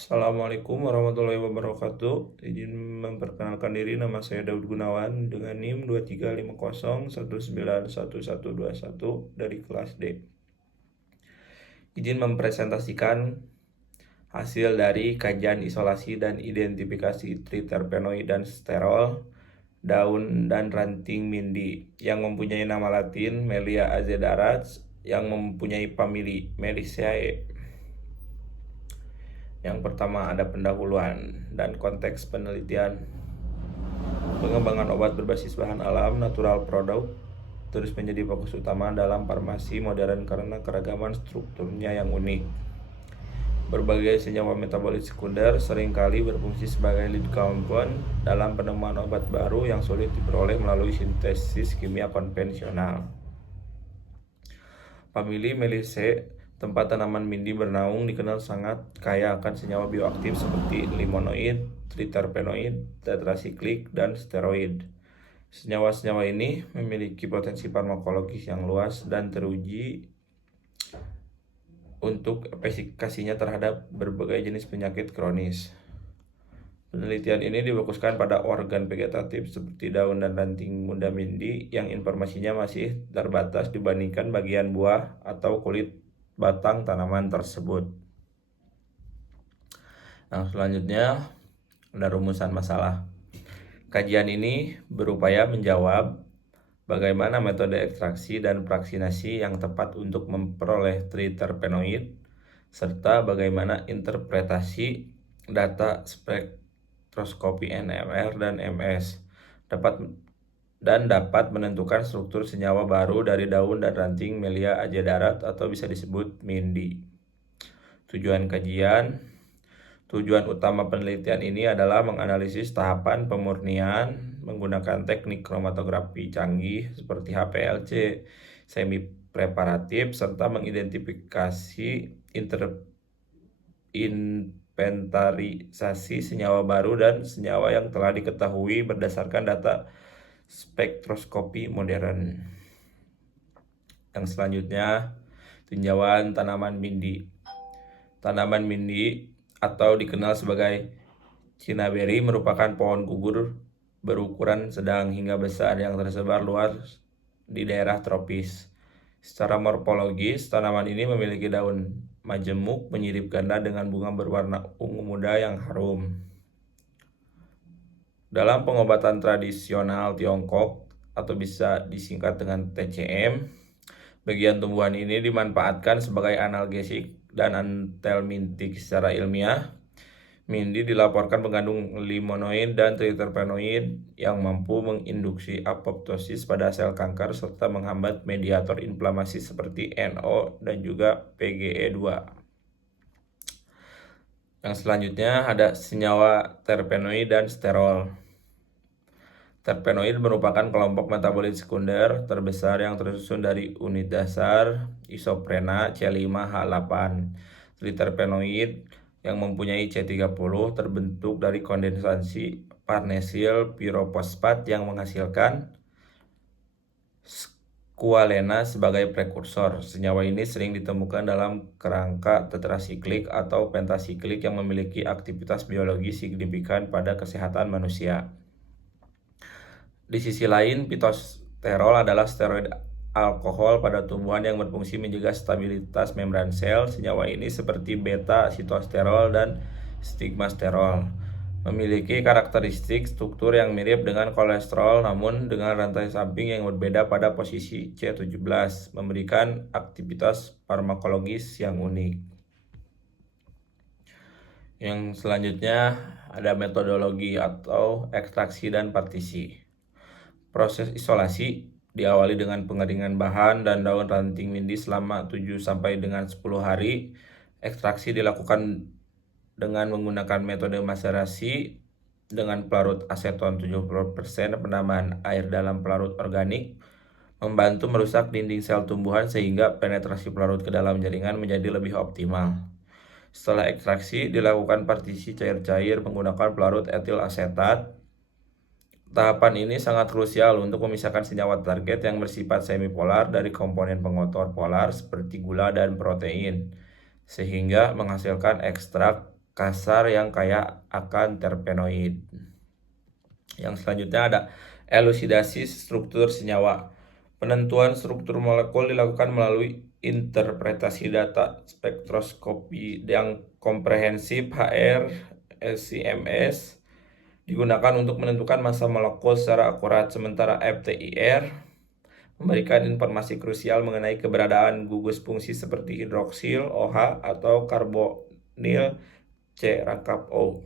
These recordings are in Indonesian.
Assalamualaikum warahmatullahi wabarakatuh. Izin memperkenalkan diri, nama saya Daud Gunawan dengan NIM 2350191121 dari kelas D. Izin mempresentasikan hasil dari kajian isolasi dan identifikasi triterpenoid dan sterol daun dan ranting mindi yang mempunyai nama latin Melia azedarac yang mempunyai famili Meliaceae. Yang pertama ada pendahuluan dan konteks penelitian. Pengembangan obat berbasis bahan alam natural product terus menjadi fokus utama dalam farmasi modern karena keragaman strukturnya yang unik. Berbagai senyawa metabolit sekunder seringkali berfungsi sebagai lead compound dalam penemuan obat baru yang sulit diperoleh melalui sintesis kimia konvensional. Famili Meliaceae, tempat tanaman mindi bernaung, dikenal sangat kaya akan senyawa bioaktif seperti limonoid, triterpenoid, tetrasiklik, dan steroid. Senyawa-senyawa ini memiliki potensi farmakologis yang luas dan teruji untuk efikasinya terhadap berbagai jenis penyakit kronis. Penelitian ini difokuskan pada organ vegetatif seperti daun dan ranting muda mindi yang informasinya masih terbatas dibandingkan bagian buah atau kulit batang tanaman tersebut. Nah, selanjutnya ada rumusan masalah. Kajian ini berupaya menjawab bagaimana metode ekstraksi dan fraksinasi yang tepat untuk memperoleh triterpenoid, serta bagaimana interpretasi data spektroskopi NMR dan MS dapat menentukan struktur senyawa baru dari daun dan ranting Melia azedarac atau bisa disebut mindi. Tujuan utama penelitian ini adalah menganalisis tahapan pemurnian menggunakan teknik kromatografi canggih seperti HPLC semi preparatif serta mengidentifikasi inventarisasi senyawa baru dan senyawa yang telah diketahui berdasarkan data spektroskopi modern. Yang selanjutnya, tinjauan tanaman mindi. Tanaman mindi atau dikenal sebagai Cinaberry merupakan pohon gugur berukuran sedang hingga besar yang tersebar luas di daerah tropis. Secara morfologis, tanaman ini memiliki daun majemuk menyirip ganda dengan bunga berwarna ungu muda yang harum. Dalam pengobatan tradisional Tiongkok atau bisa disingkat dengan TCM, bagian tumbuhan ini dimanfaatkan sebagai analgesik dan antelmintik. Secara ilmiah, mindi dilaporkan mengandung limonoid dan triterpenoid yang mampu menginduksi apoptosis pada sel kanker serta menghambat mediator inflamasi seperti NO dan juga PGE2. Yang selanjutnya ada senyawa terpenoid dan sterol. Terpenoid merupakan kelompok metabolit sekunder terbesar yang tersusun dari unit dasar isoprena C5H8. Triterpenoid yang mempunyai C30 terbentuk dari kondensasi farnesil pirofosfat yang menghasilkan squalene sebagai prekursor. Senyawa ini sering ditemukan dalam kerangka tetrasiklik atau pentasiklik yang memiliki aktivitas biologi signifikan pada kesehatan manusia. Di sisi lain, pitosterol adalah steroid alkohol pada tumbuhan yang berfungsi menjaga stabilitas membran sel. Senyawa ini seperti beta-sitosterol dan stigmasterol memiliki karakteristik struktur yang mirip dengan kolesterol namun dengan rantai samping yang berbeda pada posisi C17, memberikan aktivitas farmakologis yang unik. Yang selanjutnya ada metodologi atau ekstraksi dan partisi. Proses isolasi diawali dengan pengeringan bahan dan daun ranting mindi selama 7 sampai dengan 10 hari. Ekstraksi dilakukan dengan menggunakan metode maserasi dengan pelarut aseton 70%, penambahan air dalam pelarut organik membantu merusak dinding sel tumbuhan sehingga penetrasi pelarut ke dalam jaringan menjadi lebih optimal. Setelah ekstraksi dilakukan partisi cair-cair menggunakan pelarut etil asetat. Tahapan ini sangat krusial untuk memisahkan senyawa target yang bersifat semipolar dari komponen pengotor polar seperti gula dan protein, sehingga menghasilkan ekstrak kasar yang kaya akan terpenoid. Yang selanjutnya ada elusidasi struktur senyawa. Penentuan struktur molekul dilakukan melalui interpretasi data spektroskopi yang komprehensif HR, SCMS digunakan untuk menentukan massa molekul secara akurat, sementara FTIR memberikan informasi krusial mengenai keberadaan gugus fungsi seperti hidroksil OH atau karbonil C rangkap O.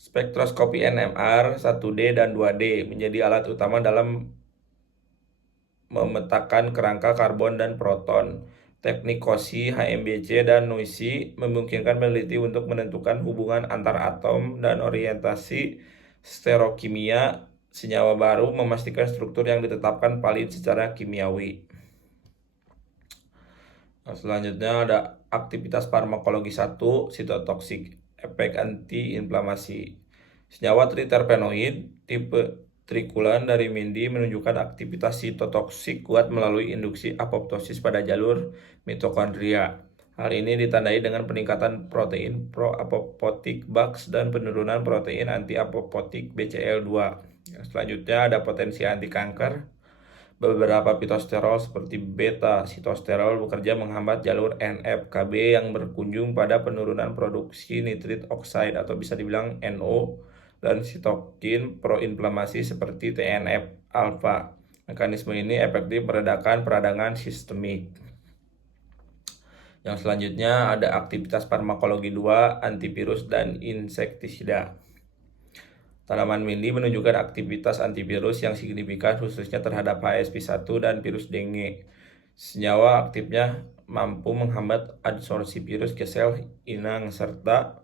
Spektroskopi NMR 1D dan 2D menjadi alat utama dalam memetakan kerangka karbon dan proton. Teknik Cauchy, HMBC, dan Noisy memungkinkan peneliti untuk menentukan hubungan antar atom dan orientasi stereokimia senyawa baru, memastikan struktur yang ditetapkan valid secara kimiawi. Selanjutnya ada aktivitas farmakologi 1, sitotoksik, efek antiinflamasi. Senyawa triterpenoid tipe trikulan dari MINDI menunjukkan aktivitas sitotoksik kuat melalui induksi apoptosis pada jalur mitokondria. Hal ini ditandai dengan peningkatan protein pro-apoptotik BAX dan penurunan protein anti-apoptotik BCL2. Selanjutnya ada potensi anti kanker. Beberapa fitosterol seperti beta sitosterol bekerja menghambat jalur NF-kB yang berkunjung pada penurunan produksi nitrit oxide atau bisa dibilang NO, dan sitokin proinflamasi seperti TNF-alfa. Mekanisme ini efektif meredakan peradangan sistemik. Yang selanjutnya ada aktivitas farmakologi 2, antivirus dan insektisida. Tanaman MINDI menunjukkan aktivitas antivirus yang signifikan khususnya terhadap HSV1 dan virus dengue. Senyawa aktifnya mampu menghambat adsorpsi virus ke sel inang serta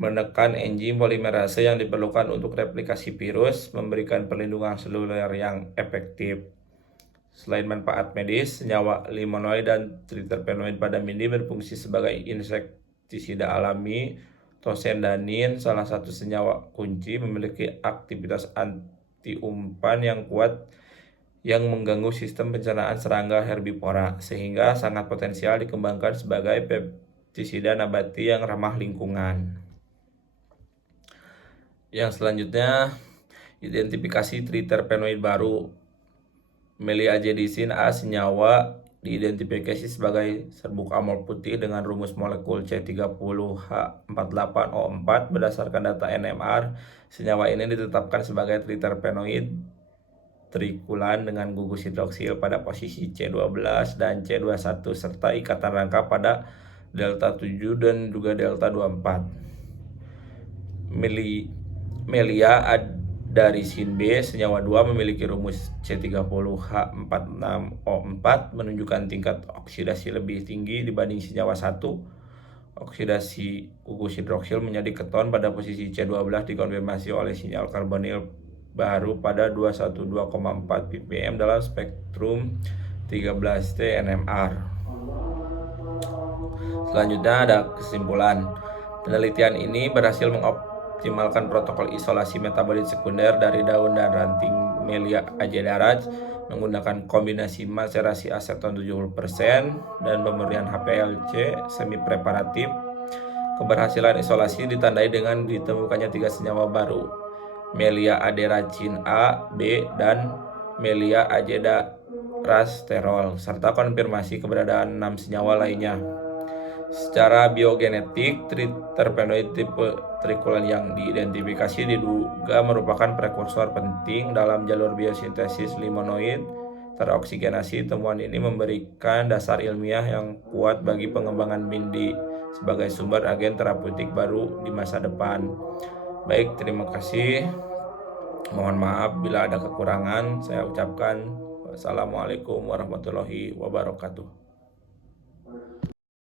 menekan enzim polimerase yang diperlukan untuk replikasi virus, memberikan perlindungan seluler yang efektif. Selain manfaat medis, senyawa limonoid dan triterpenoid pada MINDI berfungsi sebagai insektisida alami. Tosendanin, salah satu senyawa kunci, memiliki aktivitas anti-umpan yang kuat yang mengganggu sistem pencernaan serangga herbivora, sehingga sangat potensial dikembangkan sebagai pestisida nabati yang ramah lingkungan. Yang selanjutnya, identifikasi triterpenoid baru. Meliagedisin A senyawa diidentifikasi sebagai serbuk amol putih dengan rumus molekul C30H48O4 berdasarkan data NMR. Senyawa ini ditetapkan sebagai triterpenoid trikulan dengan gugus hidroksil pada posisi C12 dan C21 serta ikatan rangka pada delta 7 dan juga delta 24. Melia adarisin B senyawa 2 memiliki rumus C30H46O4 menunjukkan tingkat oksidasi lebih tinggi dibanding senyawa 1. Oksidasi gugus hidroksil menjadi keton pada posisi C12 dikonfirmasi oleh sinyal karbonil baru pada 212,4 ppm dalam spektrum 13T NMR. Selanjutnya ada kesimpulan. Penelitian ini berhasil mengoptimalkan protokol isolasi metabolit sekunder dari daun dan ranting Melia agedarach menggunakan kombinasi maserasi aseton 70% dan pemberian HPLC semi preparatif. Keberhasilan isolasi ditandai dengan ditemukannya 3 senyawa baru, Melia aderacin A, B, dan Melia agedarachsterol, serta konfirmasi keberadaan 6 senyawa lainnya. Secara biogenetik, triterpenoid tipe trikulan yang diidentifikasi diduga merupakan prekursor penting dalam jalur biosintesis limonoid teroksigenasi. Temuan ini memberikan dasar ilmiah yang kuat bagi pengembangan MINDI sebagai sumber agen terapeutik baru di masa depan. Baik, terima kasih. Mohon maaf bila ada kekurangan. Saya ucapkan wassalamualaikum warahmatullahi wabarakatuh.